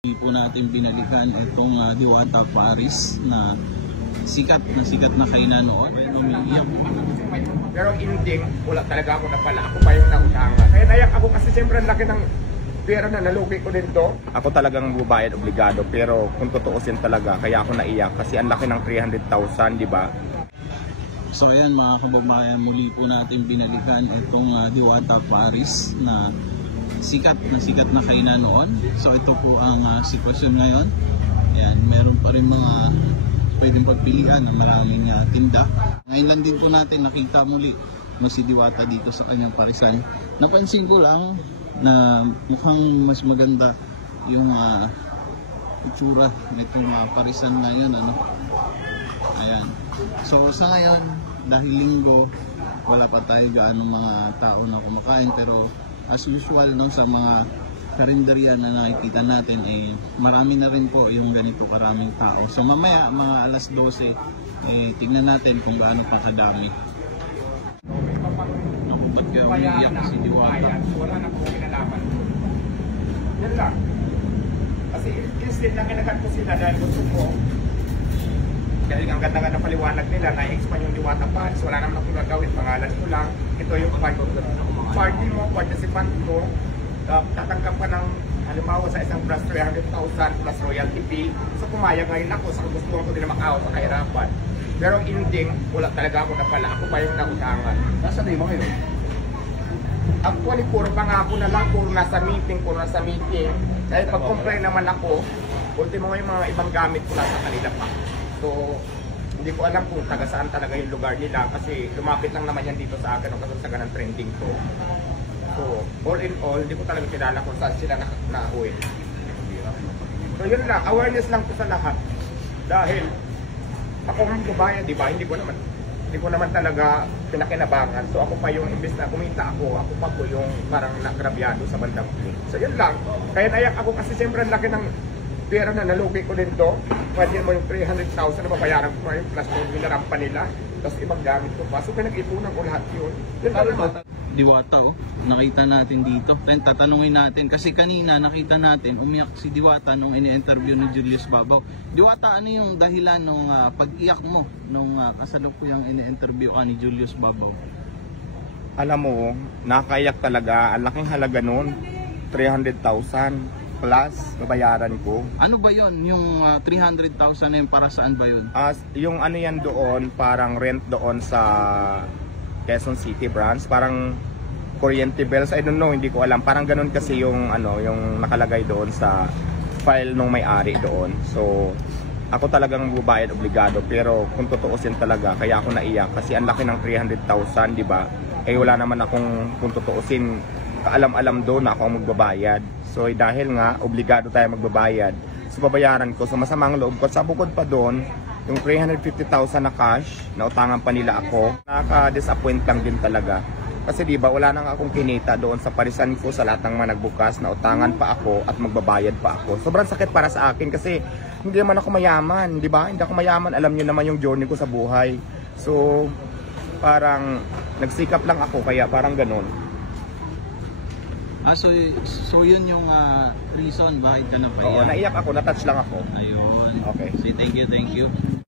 Hindi po natin binalikan itong Diwata Paris na sikat na kainan noon. Umiiyak. Pero ending, wala talaga ako na pala. Ako pa yung nautangan. Kaya naiyak ako kasi siyempre ang laki ng pera na nalugi ko din to. Ako talagang bubayad obligado, pero kung tutuusin talaga, kaya ako naiyak kasi ang laki ng 300,000, di ba? So ayan mga kababayan, muli po natin binalikan itong Diwata Paris na sikat na kainan noon. So ito po ang sitwasyon ngayon. Ayan, meron pa rin mga pwedeng pagpilian ng maraming tinda. Ngayon lang din po natin nakita muli si Diwata dito sa kanyang parisan. Napansin ko lang na mukhang mas maganda yung itsura nitong parisan na yun, ano. Ayan. So sa ngayon, dahil linggo, wala pa tayo gaano mga tao na kumakain, pero as usual no, sa mga karinderya na nakikita natin, marami na rin po yung ganito karaming tao. So mamaya mga alas 12, tignan natin kung gaano pa kadami. Naku, ba't kaya umiiyak si Diwata? Wala na po kinalaman. Yan lang. Kasi instead na kinagat ko sila dahil gusto ko, dahil ang ganda nga na paliwanag nila, na-expand yung Diwata Paris, wala naman akong gagawin, pangalan ko lang. Ito yung party mo, participant ko, tatanggap ka ng halimbawa sa isang plus 300,000 plus royalty fee. So pumayag ngayon ako sa gusto ko din na makaw sa kahirapan. Pero ending, wala talaga ako na pala. Ako pa yung nautangan. Nasaan na yung mga yun? Actually, puro pangako na lang, puro nasa meeting. Dahil pag-complain naman ako, ultimo yung mga ibang gamit ko nasa kanila pa. So, hindi ko alam kung taga saan talaga yung lugar nila kasi lumapit lang naman yan dito sa akin o kasagsagan ng trending ko. So, all in all, hindi ko talaga kilala kung saan sila na-uwi. So, yun lang. Awareness lang ko sa lahat. Dahil, ako ang babayan, di ba? Hindi ko naman talaga pinakinabangan. So, ako pa yung imbes na kumita ako pa po yung parang nagrabyado sa bandang huli. So, yun lang. Kaya naiyak ako kasi siyempre ang laki ng pera na nalugi ko din to. Pwede mo yung 300,000 na babayaran ko pa yung plus yung minarampa nila. Tapos ibang gamit ko pa. So, pinag-ipunan ko lahat yun. Yun lang. Diwata, oh, nakita natin dito. Then tatanungin natin kasi kanina nakita natin umiyak si Diwata nung ini-interview ni Julius Babaw. Diwata, ano yung dahilan nung pag-iyak mo nung kasalukuyang ini-interview ka ni Julius Babaw? Alam mo, nakaiyak talaga. Ang laking halaga nun, 300,000 plus babayaran ko. Ano ba yon? Yung 300,000 na yun, para saan ba yun? Yung ano yan doon, parang rent doon sa Quezon City branch, parang kuryente bills, I don't know, hindi ko alam. Parang ganun kasi yung ano, yung nakalagay doon sa file nung may-ari doon. So, ako talagang bubayad obligado, pero kung tutuusin talaga, kaya ako naiyak kasi ang laki ng 300,000, di ba? Wala naman akong, kung tutuusin, kaalam-alam doon na ako ang magbabayad. So, dahil nga obligado tayo magbabayad, so babayaran ko. So, masamang loob ko. Sa bukod pa doon, yung 350,000 na cash, nautangan pa nila ako. Nakaka-disappoint lang din talaga. Kasi diba, wala nang akong kinita doon sa parisan ko, sa lahat ng mga nagbukas, nautangan pa ako at magbabayad pa ako. Sobrang sakit para sa akin kasi hindi naman ako mayaman, di ba? Hindi ako mayaman, alam niyo naman yung journey ko sa buhay. So, parang nagsikap lang ako, kaya parang ganun. So yun yung reason bakit ka napaiyak? Oo, naiyak ako, natouch lang ako. Ayun. Okay. So, thank you.